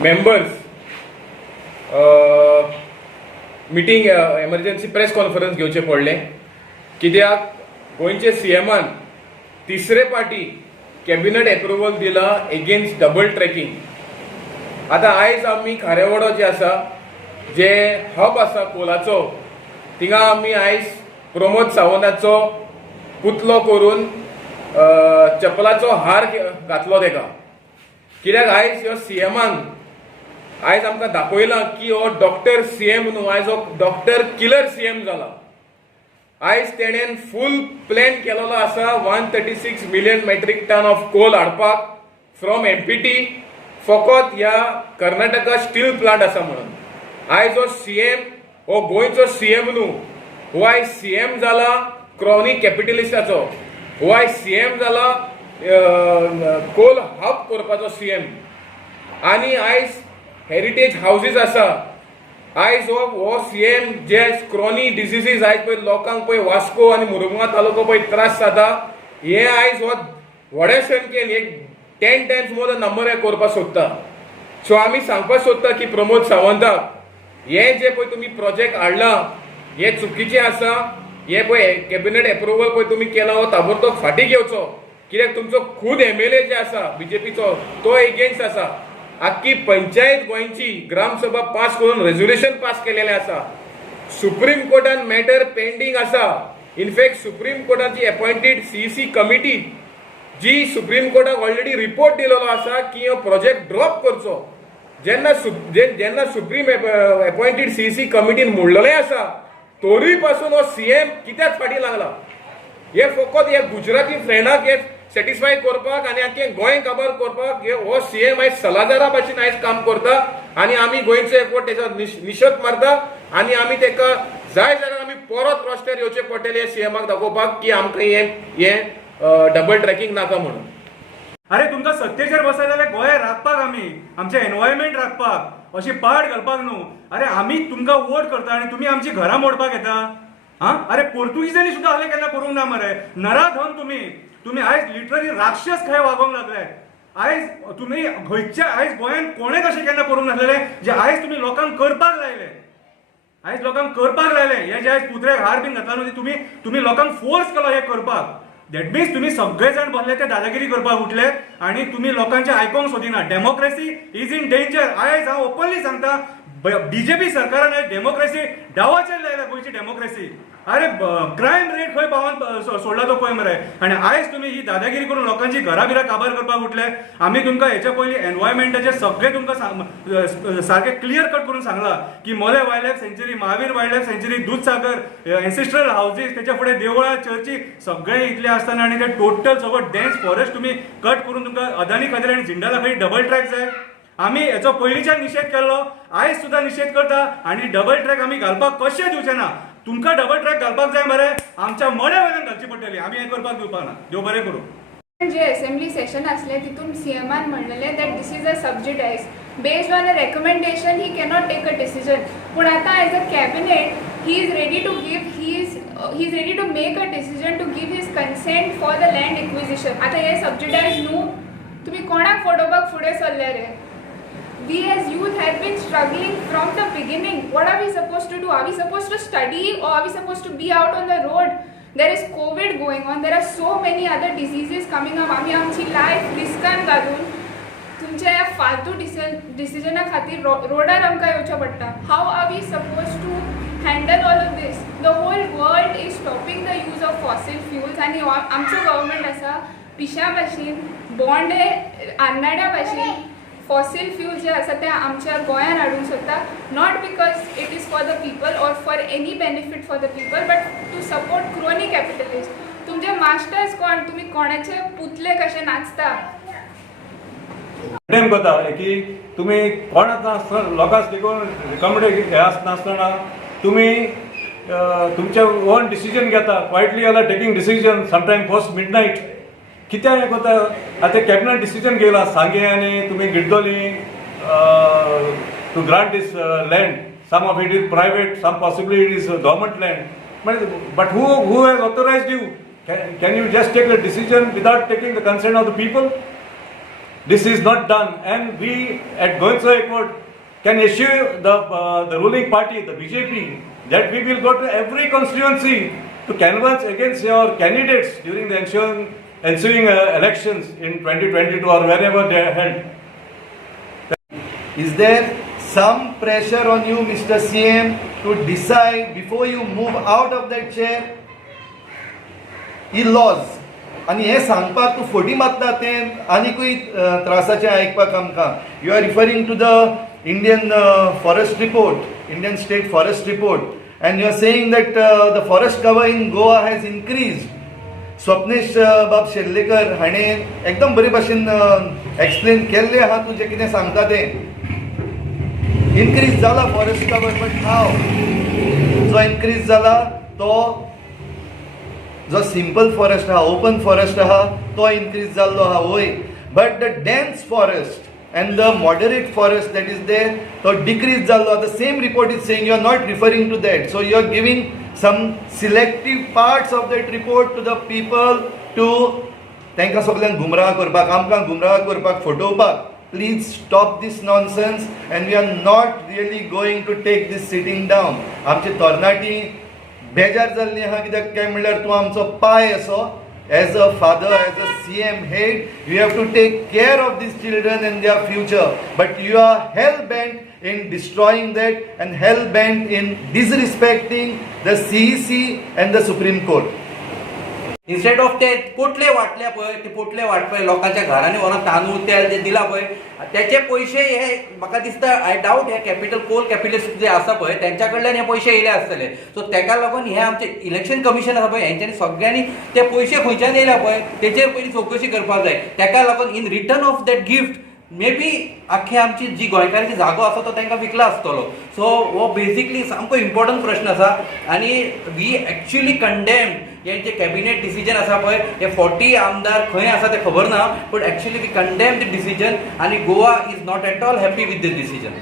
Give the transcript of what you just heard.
Members meeting emergency press conference घेवचे पडले, कित्याक गोंयचे सीएमान तिसरे फावटी कॅबिनेट एप्रुवल दिला एगेन्स्ट डबल ट्रॅकिंग. आता आयज आमी खारेवाडो जे आसा, जे हब आसा कोलाचो, थिंगा आमी आयज प्रमोद सावंताचो पुतलो करून चपलाचो हार घातलो तेका. कित्याक आयज ह्यो सीएमान आयज आमकां दाखयलां की हो डॉक्टर सीएम न्हू, आयज हो डॉक्टर किलर सीएम जाला. आयज तेणेन फूल प्लॅन केलेलो आसा 136 million metric ton of coal हाडपाक फ्रॉम एमपीटी, फकत ह्या कर्नाटका स्टील प्लांट आसा म्हणून. आयज हो सीएम, हो गोंयचो सीएम न्हू, हो आयज सीएम जाला क्रॉनिक कॅपिटलिस्टाचो. हो आयज सीएम जाला कोल हब करपाचो सीएम. आनी आयज हेरिटेज हाऊसेस आसा, आयज हो सीएम जे क्रॉनिक डिसीजीस आयज पळय लोकांक पळय वास्को आनी मुरुगांव तालुको पळय त्रास जाता, हे आयज हो व्हड्या संख्येन एक 10 टायम्स मोर द नंबर हे करपाक सोदता. सो आमी सांगपाक सोदता की प्रमोद सावंताक, हे जे पळय तुमी प्रोजेक्ट हाडला हे चुकीचे आसा. हे पळय कॅबिनेट एप्रुवल पळय तुमी केला हो ताबडतोब फाटीं घेवचो, कित्याक तुमचो खुद एमएलए जे आसा बीजेपीचो तो एगेन्स्ट आसा. आख्खी पंचायत गोंयची ग्रामसभा पास करून रेझोल्युशन पास केलेले आसा. सुप्रीम कोर्टान मॅटर पेंडिंग आसा. इनफॅक्ट सुप्रीम कोर्टाची अपॉइंटेड सीईसी कमिटी जी सुप्रीम कोर्टाक ऑलरेडी रिपोर्ट दिलेलो आसा की हो प्रोजेक्ट ड्रॉप करचो. जेन्ना सुप्रीम अपॉइंटेड सीईसी कमिटीन मोडलेले आसा, तोरी पासून हो सीएम कित्याक फाटीं लागला. हे फकत हे गुजराती फ्रेंडाक हे सॅटिस्फाय करपाक आनी आख्खें गोंय काबार करपाक हो सीएम आयज सलाहदारा भाशेन आयज काम करता. आनी आमी गोंयचो एकवट तेचो निशेध मारता आनी आमी तेका जाय जाल्यार आमी परत रस्त्यार येवचे पडटले हे सीएमाक दाखोवपाक की आमकां हे डबल ट्रॅकिंग नाका म्हणून. अरे तुमकां सत्तेचेर बसय जाल्यार गोंय राखपाक, आमी आमचे एनवायरमेंट राखपाक, अशी पाड घालपाक न्हू. अरे आमी तुमकां वोट करता आनी तुमी आमची घरां मोडपाक येता. अरे पोर्तुगीजांनी सुद्दां हाले केन्ना करूंक ना मरे. नराधम तुम्ही आयज लिटरली राक्षस खंय वागोंक लागले. आयज तुम्ही खंयच्या आयज गोंयान कोणें कशें केन्ना करूंक नासलेले जे आयज तुम्ही लोकांक करपाक लायले. आयज लोकांक करपाक लायले हे जे आयज पुतळ्याक हार बीन घातला न्हू, तुम्ही लोकांक फोर्स केलो हे करपाक. दॅट मिन्स तुम्ही सगळे जाण बसले ते दादागिरी करपाक उठले आनी तुम्ही लोकांचे आयकोंक सोदिना. Democracy is in danger. आयज हांव ओपनली सांगता, बीजेपी सरकारान आयज डेमोक्रेसी डावाचेर लायला. गोंयची डेमोक्रेसी अरे क्रायम रेट खंय पावन सोडला तो पळय मरे. आनी आयज तुम्ही ही दादागिरी करून लोकांची घरां बिरां काबार करपाक उठले. आमी तुमकां हेच्या पयलीं एनवायरमेंटाचे सगळे तुमकां सारखे क्लियर कट करून सांगला की मोले वायल्ड लायफ सँच्युरी, महावीर वायल्ड लायफ सँच्युरी, दूधसागर, एन्सेस्ट्रल हाऊसेस, त्याच्या फुडें देवळां, चर्ची सगळे इतले आसतना आनी ते टोटल सगळो डेन्स फॉरेस्ट तुम्ही कट करून तुमकां अदानी खातीर आनी जिंदाला खातीर डबल ट्रॅक जाय. आमी हेचो पयलींच्यान निशेध केल्लो, आयज सुद्दां निशेध करता. आनी डबल ट्रॅक आमी घालपाक कशें दिवचे ना. तुमकां डबल ट्रॅक घालपाक जाय मरे, आमच्या मड्या वयल्यान घालची पडटली. आमी हें करपाक दिवपाक ना. देव बरें करूं. जे असेंब्ली सेशन असले तितून सीएमान म्हणलेले that this is a sub judice based on a recommendation he cannot take a decision. पूण आतां as a cabinet he is ready to make a decision to give his consent for the land acquisition. आतां हे सबजिडाइज न्हू, तुमी कोणाक फडोवपाक फुडें सरले रे. We as youth have been struggling from the beginning. What are we supposed to do? Are we supposed to study or are we supposed to be out on the road? There is COVID going on. There are so many other diseases coming up. आमी आमची life रिस्कान घालून तुमच्या ह्या फालतू डिसिजना खातीर रोडार आमकां येवचें पडटा. How are we suppose to handle all of these. The whole world is stopping the use of fossil fuels आनी आमचो गव्हर्मेंट आसा पिशा भाशेन, बॉन्ड आन्नाड्या भाशेन फॉसील फ्यूल जे आसा ते आमच्या गोंयान हाडूंक सोदता. Not because it is for the people or for any benefit for the people, but to support crony capitalist. तुमचे मास्टर्स कोण, तुमी कोणाचे पुतले कशे नाचता. कंडेम करता की तुम्ही कोण आसतना लोकांक देखून रिकमेंड हे आसनासतना तुम्ही तुमचे ओन डिसिजन घेता. क्वायटली जाल्यार taking decision sometime first midnight कित्याक हें करता. आतां कॅबिनेट डिसिजन घेयला सांगे आनी तुमी गिड्डोली to grant this land. Some of it is private, some possibly it is government land. But who has authorized you? Can you just take a decision without taking the consent of the people? this is not done, and we at Goensa Court can assure the ruling party, the BJP, that we will go to every constituency to canvass against your candidates during the ensuing elections in 2022 or wherever they are held. Is there some pressure on you, Mr. CM, to decide before you move out of that chair? ही लॉज आनी हे सांगपाक तूं forty मारता तें आनीकूय त्रासाचें आयकपाक आमकां. You are referring to the Indian forest report, Indian state forest report, and you are saying that the forest cover in Goa has increased. Swapnesh बाब शेर्लेकर हाणें एकदम बरे भाशेन एक्सप्लेन केल्लें आहा तूं जें कितें सांगता तें. इन्क्रीज जाला फॉरेस्ट कवर, बट हाव? जो इन्क्रीज जाला तो जो सिंपल फॉरेस्ट आहा, ओपन फॉरेस्ट आहा, तो इन्क्रीज जाल्लो आहा वय, but the dense forest and the moderate forest that is there, so decrease jallo. The same report is saying, you are not referring to that, so you are giving some selective parts of that report to the people to तांकां सगळ्यांक गुमराह करपाक, आमकां गुमराह करपाक, फटोवपाक. Please stop this nonsense, and we are not really going to take this sitting down. आमची तरणाटी बेजार जाल्ली आहा, कित्याक काय म्हणल्यार तूं आमचो पाय असो. As a father, as a CM head, you have to take care of these children and their future. But you are hell-bent in destroying that and hell-bent in disrespecting the CEC and the Supreme Court. Instead of ते पोटले वाटले पळय, ते पोटले वाटपय लोकांच्या घरांनी व्हरून तांदूळ तेल जे दिला पळय, त्याचे पयशे हे म्हाका दिसता, आय डावट हे कॅपिटल कोल कॅपिटलिस्ट जे आसा पळय त्यांच्या कडल्यान हे पयशे येयले आसतले. सो तेका लागून हे आमचे इलेक्शन कमिशन आसा पळय, हेंच्यांनी सगळ्यांनी ते पयशे खंयच्यान येयल्या पळय तेचेर पयलीं चवकशी करपाक जाय. तेका लागून in return of that gift may be आख्खी आमची जी गोंयकारांची जागो आसा तो तांकां विकला आसतलो. सो हो बेसिकली सामको इम्पॉर्टंट प्रश्न आसा आनी वी एक्चुअली कंडेम हे जे कॅबिनेट डिसिजन आसा पळय, हे 40 आमदार खंय आसा ते खबर ना, but actually we condemn the decision आनी Goa is not at all happy with this decision.